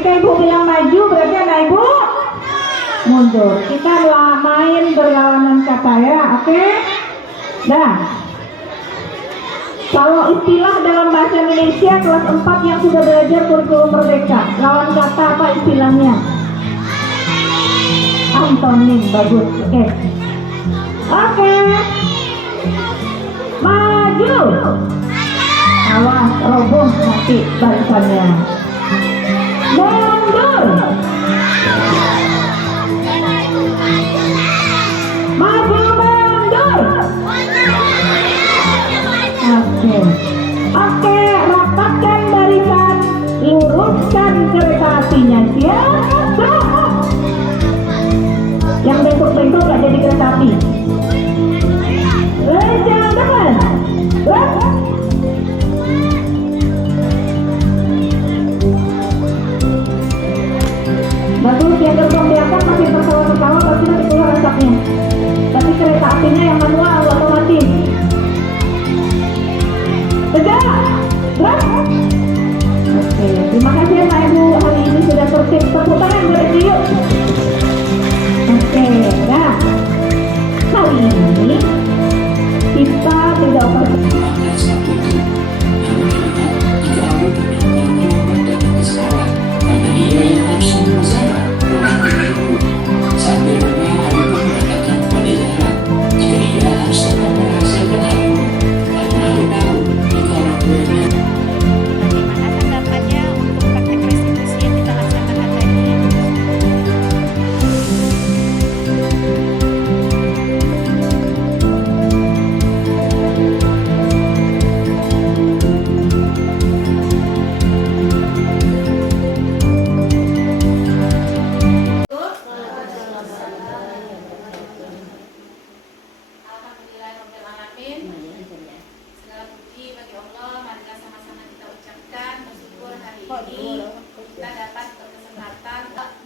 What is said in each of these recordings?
Ketika ibu bilang maju, berarti anak ibu mundur. Kita main berlawanan kata ya, oke? Nah, kalau istilah dalam bahasa Indonesia kelas 4 yang sudah belajar kurikulum merdeka, lawan kata apa istilahnya? Antonim, bagus, oke. Oke. Maju. Awas, roboh nanti barisannya. Mundur. Maju mundur. Oke, rapatkan barisan, luruskan kereta apinya. Siap. Yang bengkok-bengkok gak jadi kereta api. Jangan depan. Bagus, yang gerbong belakang masih tertawa-tertawa, pasti nanti keluar asapnya. Tapi kereta apinya yang manual, otomatis. Tegak. Oke, terima kasih ya Pak Ibu, hari ini sudah tertib. Tepuk tangan berarti yuk. Oke, nah kali ini kita tidak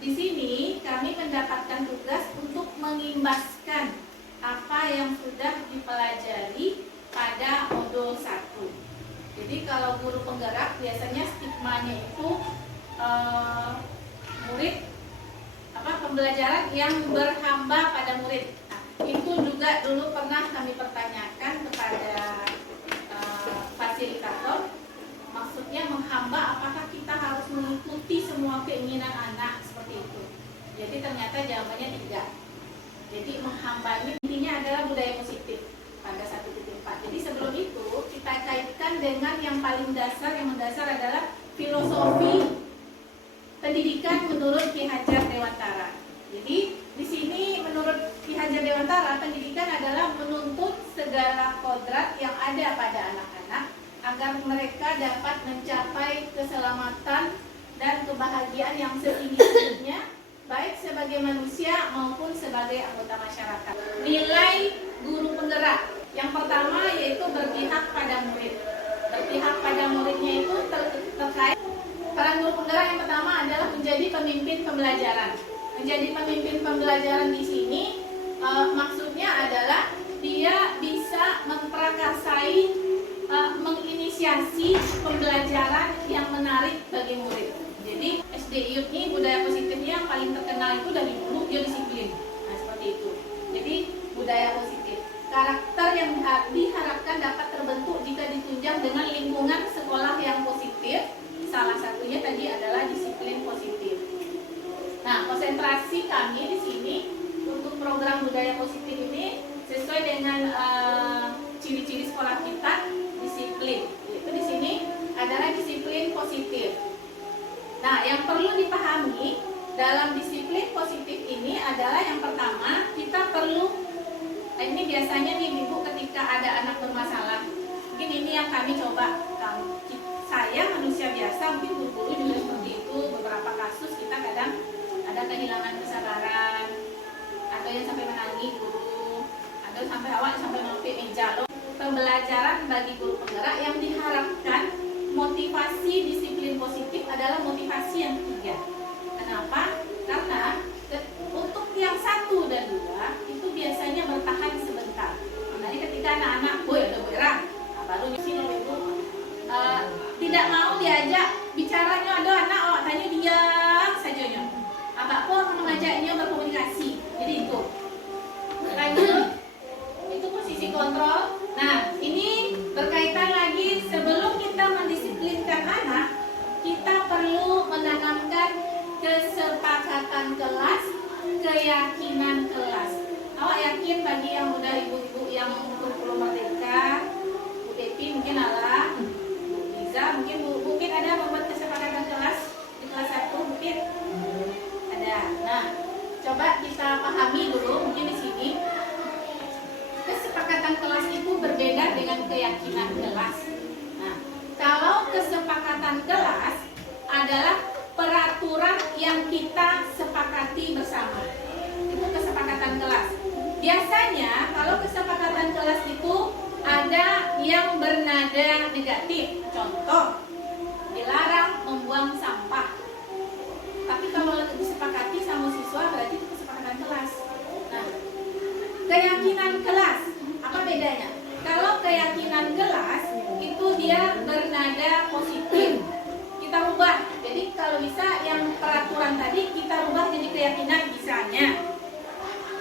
di sini kami mendapatkan tugas untuk mengimbaskan apa yang sudah dipelajari pada modul 1. Jadi kalau guru penggerak biasanya stigmanya itu murid pembelajaran yang berhamba pada murid. Nah, itu juga dulu pernah kami pertanyakan kepada fasilitator. Maksudnya menghamba, apakah kita harus mengikuti semua keinginan anak seperti itu? Jadi ternyata jawabannya tidak. Jadi menghamba ini intinya adalah budaya positif pada 1.4. Jadi sebelum itu kita kaitkan dengan yang paling dasar, yang mendasar adalah filosofi pendidikan menurut Ki Hajar Dewantara. Jadi di sini menurut Ki Hajar Dewantara, pendidikan adalah menuntut segala kodrat yang ada pada anak-anak agar mereka dapat mencapai keselamatan dan kebahagiaan yang setinggi-tingginya, baik sebagai manusia maupun sebagai anggota masyarakat. Nilai guru penggerak yang pertama yaitu berpihak pada murid. Berpihak pada muridnya itu terkait peran guru penggerak yang pertama adalah menjadi pemimpin pembelajaran. Menjadi pemimpin pembelajaran di sini maksudnya adalah dia bisa memperakasai, menginisiasi pembelajaran yang menarik bagi murid. Jadi SDIUT ini budaya positifnya yang paling terkenal itu dari dulu dia disiplin. Nah seperti itu. Jadi budaya positif. Karakter yang diharapkan dapat terbentuk jika ditunjang dengan lingkungan sekolah yang positif. Salah satunya tadi adalah disiplin positif. Nah konsentrasi kami di sini untuk program budaya positif ini sesuai dengan ciri-ciri sekolah kita. Disiplin, itu di sini adalah disiplin positif. Nah, yang perlu dipahami dalam disiplin positif ini adalah yang pertama, kita perlu, ini biasanya nih Ibu ketika ada anak bermasalah, mungkin ini yang kami coba, saya manusia biasa, mungkin guru-guru juga seperti itu, beberapa kasus kita kadang ada kehilangan kesabaran, ada yang sampai menangis guru, ada sampai awak sampai melupik meja. Pembelajaran bagi guru penggerak yang diharapkan motivasi disiplin positif adalah motivasi yang ketiga. Kenapa? Karena untuk yang 1 dan 2 itu biasanya bertahan sebentar. Makanya ketika anak-anak udah bergerak, baru di sini Ibu tidak mau diajak bicaranya, ada anak awak tanya dia diajaknya berkomunikasi. Jadi itu. Lanjut. Itu posisi kontrol. Nah, ini berkaitan lagi sebelum kita mendisiplinkan anak, kita perlu menanamkan kesepakatan kelas, keyakinan kelas. Awak yakin bagi yang udah ibu-ibu yang kurikulum merdeka, Bu Depi mungkin ala, Bu Liza mungkin mungkin ada membuat kesepakatan kelas di kelas 1 mungkin ada. Nah, coba kita pahami dulu mungkin di sini. Kesepakatan kelas itu berbeda dengan keyakinan kelas. Nah, kalau kesepakatan kelas adalah peraturan yang kita sepakati bersama. Itu kesepakatan kelas. Biasanya kalau kesepakatan kelas itu ada yang bernada negatif. Contoh, dilarang membuang sampah. Tapi kalau disepakati sama siswa berarti itu kesepakatan kelas. Nah, keyakinan kelas, apa bedanya? Kalau keyakinan kelas itu dia bernada positif. Kita rubah. Jadi kalau bisa yang peraturan tadi kita rubah jadi keyakinan. Misalnya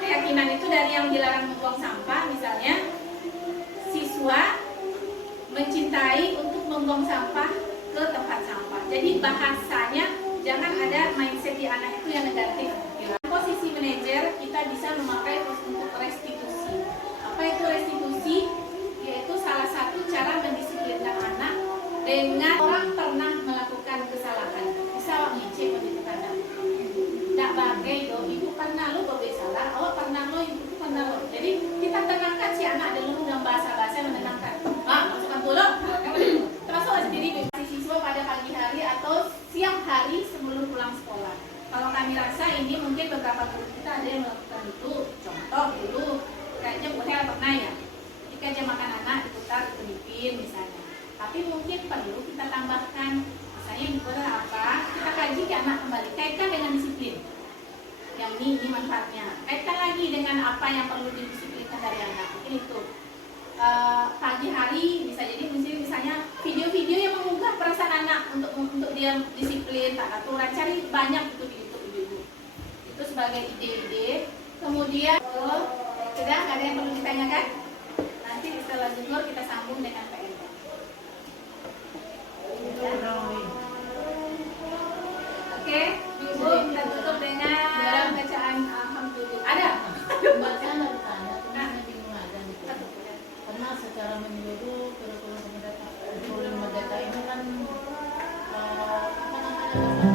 keyakinan itu dari yang dilarang membuang sampah, misalnya siswa mencintai untuk membuang sampah ke tempat sampah. Jadi bahasanya jangan ada mindset di anak itu yang negatif. Posisi manajer kita bisa memakai untuk restitusi. Apa itu restitusi? Yaitu salah satu cara mendisiplinkan anak dengan orang pernah melakukan kesalahan. Bisa awak ngecek begitu kadang. Tak bagai do, ibu pernah lo bawa salah, awak pernah lo, ibu pernah lo. Jadi kita tenangkan si anak dulu dengan bahasa-bahasa yang menenangkan. Masukkan dulu. Termasuk sendiri siswa pada pagi hari atau siang hari sebelum pulang sekolah. Kalau kami rasa ini mungkin beberapa guru kita ada yang melakukan itu. Contoh dulu, kayaknya Bu Hel pernah ya. Ketika jam makan anak diputar, dikelipin misalnya. Tapi mungkin perlu kita tambahkan, misalnya ibu apa, kita kaji ke anak kembali. Kaitkan dengan disiplin. Yang ini manfaatnya. Kaitkan lagi dengan apa yang perlu didisiplinkan dari anak. Mungkin itu. Pagi hari bisa jadi misalnya video-video yang mengunggah perasaan anak untuk dia disiplin, tak aturan, cari banyak itu di YouTube. Itu sebagai ide-ide. Kemudian sudah ada yang perlu ditanyakan? Nanti setelah zuhur kita sambung dengan PN. Oke, Ibu kita tutup dengan bacaan alhamdulillah. Ada? Bacaan ada tanya, cuma bingung aja nih. Karena secara menyeluruh kurikulum merdeka ini kan apa namanya